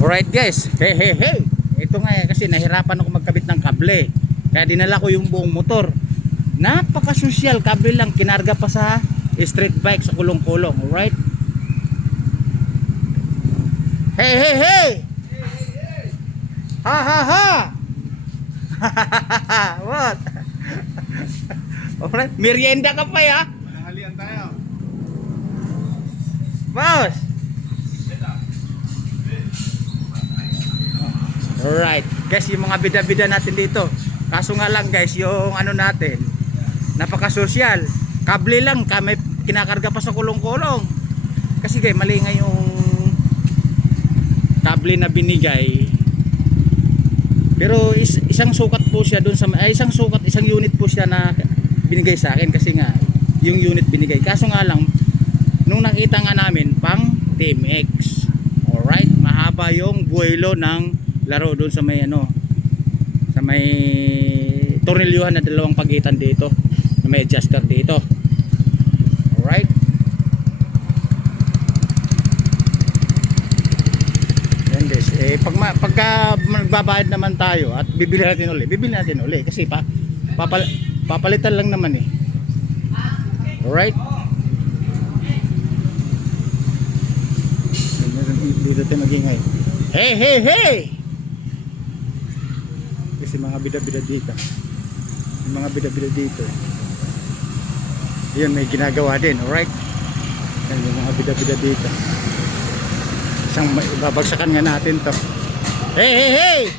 Alright guys, hey. Ito nga kasi nahirapan ako magkabit ng kable. Kaya dinala ko yung buong motor. Napaka-social, kable lang, kinarga pa sa street bike sa kulong-kulong. Alright? Hey. Ha. What? Alright, merienda ka pa ya? Mananghalian tayo. Boss! Alright, guys, yung mga bida-bida natin dito. Kaso nga lang guys, yung ano natin, napaka-social. Kable lang, kami kinakarga pa sa kulong-kulong. Kasi guys, mali nga yung kable na binigay. Pero isang sukat po siya doon sa isang unit po siya na binigay sa akin kasi nga yung unit binigay. Kaso nga lang nung nakita nga namin pang Team X. Alright, mahaba yung buwelo ng laro doon sa may sa may tornilyuhan na dalawang pagitan dito na may adjuster dito. Alright, yan guys, pagka magbabayad naman tayo at bibili natin uli kasi papalitan lang naman eh. Alright, dito tayo magingay. Hey! Kasi mga bida-bida dito. Yung mga bida-bida dito. Yan, may ginagawa din. Alright? Yan, yung mga bida-bida dito. Isang babagsakan nga natin to. Hey!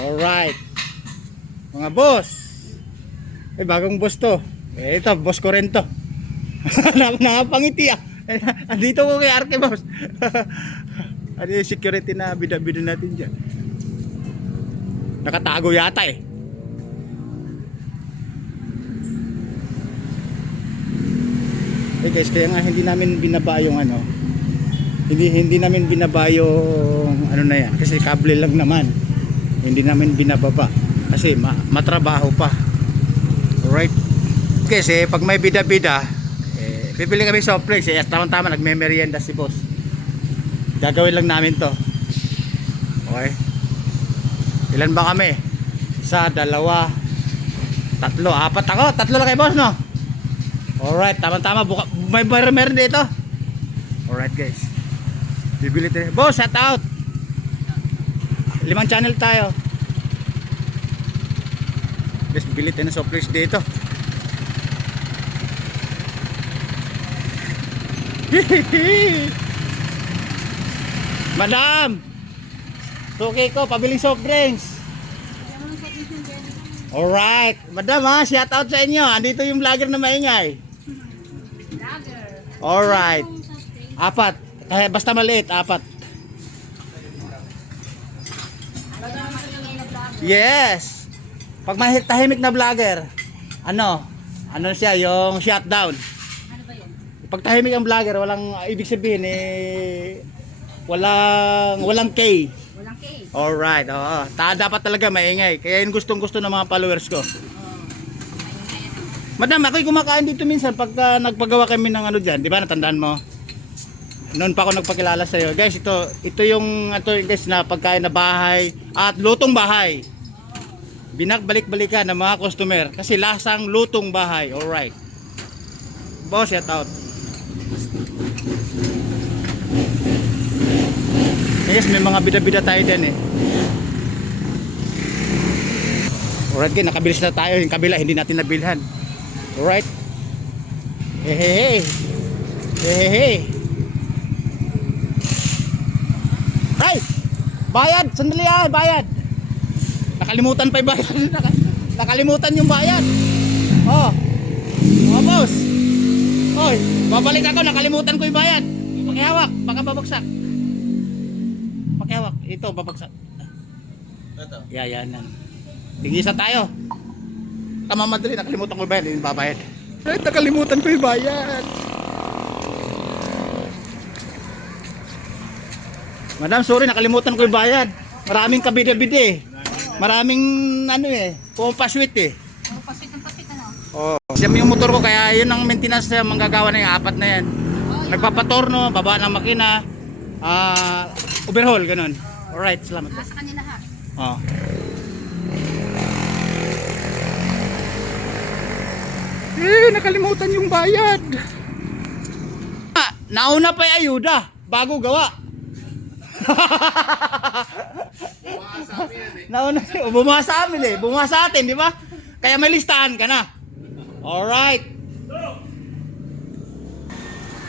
Alright. Mga boss. Bagong boss to. Ito, boss ko rin to. Nakapangiti ah. Andito ko kay Arke, boss. Ano yung security na bida-bida natin dyan? Nakatago yata eh. Eh guys, kaya nga hindi namin binaba yung hindi namin binaba yung na yan kasi kable lang naman. Hindi namin binababa kasi matrabaho pa. Alright. Kasi pag may bida-bida bibili kami soft drinks tama-tama nagme-merienda si boss. Gagawin lang namin to. Okay. Ilan ba kami? Isa, dalawa, tatlo, apat ako. Tatlo lang kay boss, no? Alright, tama-tama. May meron dito. Alright guys, bibili tayo. Boss, shout out. 5 channel tayo. Guys, bibili tayo ng soft drinks dito. Madam, okay ko, pabiling soft drinks. Alright, madam ha, shout out sa inyo. Andito yung vlogger na maingay. Alright, 4, basta maliit, 4. Yes. Pag may tahimik na vlogger, ano siya, yung shutdown. Ano ba yun? Pag tahimik ang vlogger, walang ibig sabihin walang K. Walang cake. Alright, oo. Dapat talaga maingay. Kaya yun gustong-gusto ng mga followers ko. Madam, ako'y kumakain dito minsan pagka nagpagawa kami ng dyan. Di ba, natandaan mo? Noon pa ako nagpakilala sa'yo. Guys, ito yung guys, na pagkain na bahay at lutong bahay. Binagbalik-balikan ng mga customer. Kasi lasang lutong bahay. Alright. Boss, shout out. Yes, may mga bida-bida tayo din eh. Alright, nakabilis na tayo. Yung kabila, hindi natin nabilhan. Alright. Hey. Ay! Bayad! Sandali bayad! Nakalimutan pa yung bayad. Nakalimutan yung bayad. Oh. Mga boss. Oy, babalik ako. Nakalimutan ko yung bayad. Pakihawak, baka babagsak. Pakihawak. Ito, babagsak. Ito. Yan. Tigisa tayo. Tama madali, nakalimutan ko yung bayad. Hindi babayad. Ay, nakalimutan ko yung bayad. Madam, sorry, nakalimutan ko yung bayad. Maraming kabida-bida eh. Maraming pumapaswit eh. Pasit ng pasit, ano? Oh. Siyam yung motor ko, kaya yun ang maintenance na manggagawa na yung 4 na yan. Nagpapatorno, baba ng makina, Overhaul, ganun. Alright, salamat po. Nasa kanila ha. Oh. Nakalimutan yung bayad. Nauna pa yung ayuda bago gawa. Nauna, bumuha sa amin eh. Bumuha sa atin, di ba? Kaya may listahan ka na. Alright.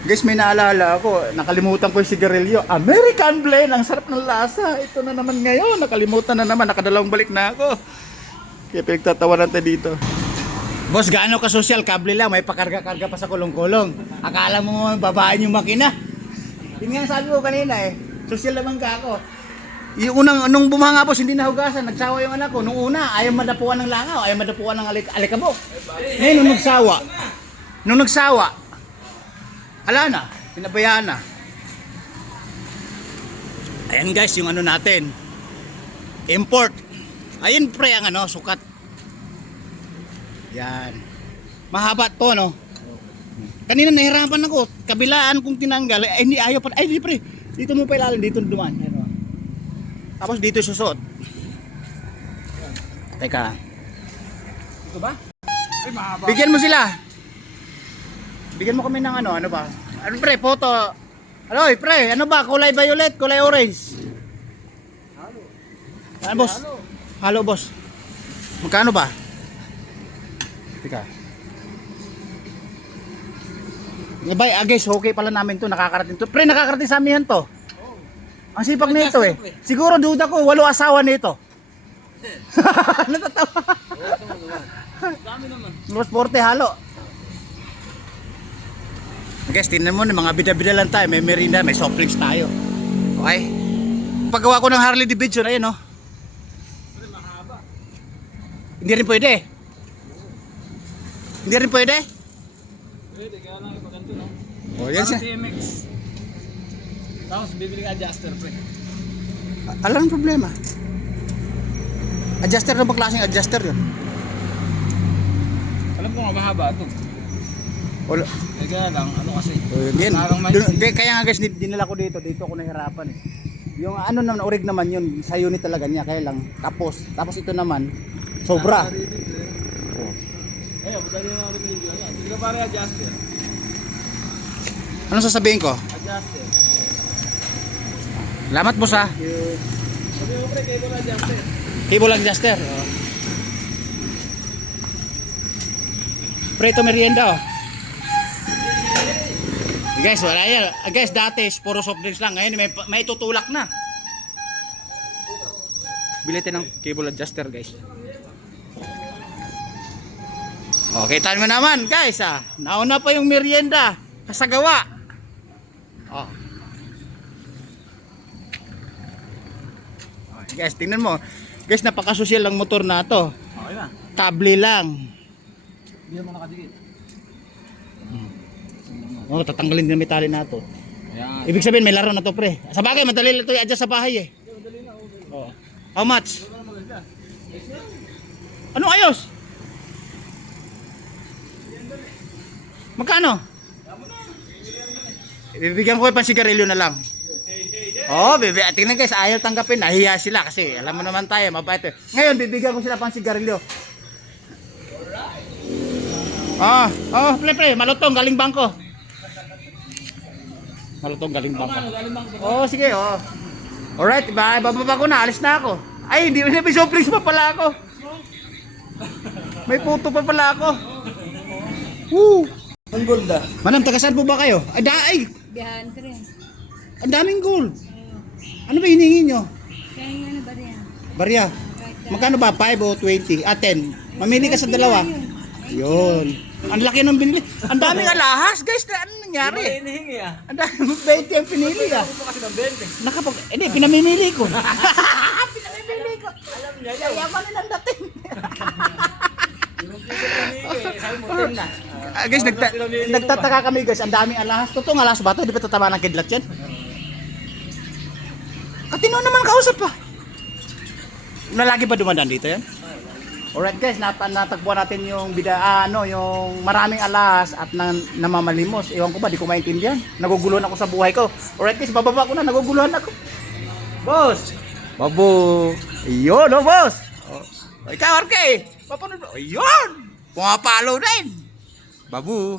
Guys, may naalala ako. Nakalimutan ko yung sigarilyo. American Blend. Ang sarap ng lasa. Ito na naman ngayon. Nakalimutan na naman. Nakadalawang balik na ako. Kaya pinagtatawanan tayo dito. Boss, gaano ka social? Kable lang. May pakarga-karga pa sa kulong-kulong. Akala mo babaan yung makina. Yun nga sabi ko kanina eh. Social naman ka ako. Yung unang, nung bumanga boss, hindi nahugasan. Nagsawa yung anak ko. Nung una, ayaw madapuan ng langaw. Ayaw madapuan ng alikabok. Ngayon, nung nagsawa, ala na, pinabayaan na. Ayan guys, yung ano natin. Import. Ayun pre ang ano, sukat. Yan. Mahaba to no. Kanina nahirapan ako. Kabilaan kong tinanggal. Ay hindi ayaw pa. Ay hindi pre. Dito mo pa ilalim, dito duman. Tapos dito susuot. Teka. Ito ba? Ay, mahaba. Bigyan mo sila. Bigyan mo kami ng ano ba? Ano pre, photo. Aloy, pre, ano ba? Kulay violet, kulay orange. Halo. Ano boss? Halo boss. Magkano ba? Teka. Bay, guys, okay pala namin to, nakakarating to. Pre, nakakarating sa amin yan to. Ang sipag nito eh. Siguro duda ko, 8 asawa nito. Natatawa. Dami naman. Mas 40 halo. Guys, tingnan mo, mga bida-bida lang tayo. May merinda, may soft drinks tayo. Okay? Paggawa ko ng Harley Davidson, ayun no. Hindi rin pwede. Hindi rin pwede. Pwede, kaya lang ipaganto no. O, yan siya. TMX. Tapos bibili ka adjuster pre. Alam ang problema. Adjuster na ba klaseng adjuster yun? Alam ko nga mahaba ito. Wala. Kaya lang, ano kasi. Yan. Parang may Kaya nga guys, dinala ko dito. Dito ako nahirapan eh. Yung ano naman, orig naman yun. Sa unit talaga niya. Kaya lang, tapos ito naman, sobra. Ayun, madali na rin medyo. Ayan, hindi ka pare adjuster. Anong sasabihin ko? Adjuster. Salamat boss ha. Sabi mo pre, cable adjuster. Cable adjuster. Oh. Pre, ito merienda oh. Guys, wala yan. Guys, dati puro soft drinks lang. Ngayon may tutulak na. Bilitin ng cable adjuster guys. Okay, tayo mo naman guys ah. Nauna pa yung merienda. Kasagawa. Oh. Okay, guys, tingnan mo. Guys, napaka-social lang motor na to. Okay na. Kable lang. Hindi mo nakadikit. Oh, tatanggalin din may tali na to. Ayan. Ibig sabihin may laro na to pre. Sa bagay, madali lang ito i-adjust sa bahay eh. Oh. How much? Anong ayos? Magkano? Ibibigyan ko kayo pang sigarilyo na lang. Oh, bebe, tingnan guys, ayaw tanggapin. Nahiya sila kasi alam mo naman tayo, mabait eh. Ngayon, bibigyan ko sila pang sigarilyo. Pre, malutong, galing bangko. Malutong, galing bangko. Oh, sige, oh. Alright, bababa ko na, alis na ako. Ay, hindi, may surprise pa pala ako. May puto pa pala ako. Woo! Ang gold ah. Manam, taga saan po ba kayo? Ay, Bihan, tre. ang daming gold. Ano ba hiningi nyo? Kaya nga na ba rin? Barya. Magkano ba? 5 o 20? 10. Mamili ka sa dalawa. Yun. Ang laki ng binili. Ang daming alahas, guys. Ano nangyari? Hinihingi ah. Ang daming 20 ang pinili ah. Gusto kasi ng 20. Hindi, pinamimili ko. Pinamimili ko. Alam niya yan. Kaya pa nilang dating. Sabi mo, 10 na. Guys, nagtataka kami guys. Ang daming alahas. Totoo ng alahas ba ito? Di ba tatama ng kidlat yan? Katino naman kausap pa. Nalagi ba dumadaan dito yan? Alright guys, natagpuan natin yung yung maraming alahas at namamalimos. Ewan ko ba, di ko maintindihan. Naguguluhan ako sa buhay ko. Alright guys, bababa ko na, naguguluhan ako. Boss! Babu! Ayun, oh, boss! Oh. Ikaw, RK! Papanood mo? Ayun! Pumapalo din! Babu!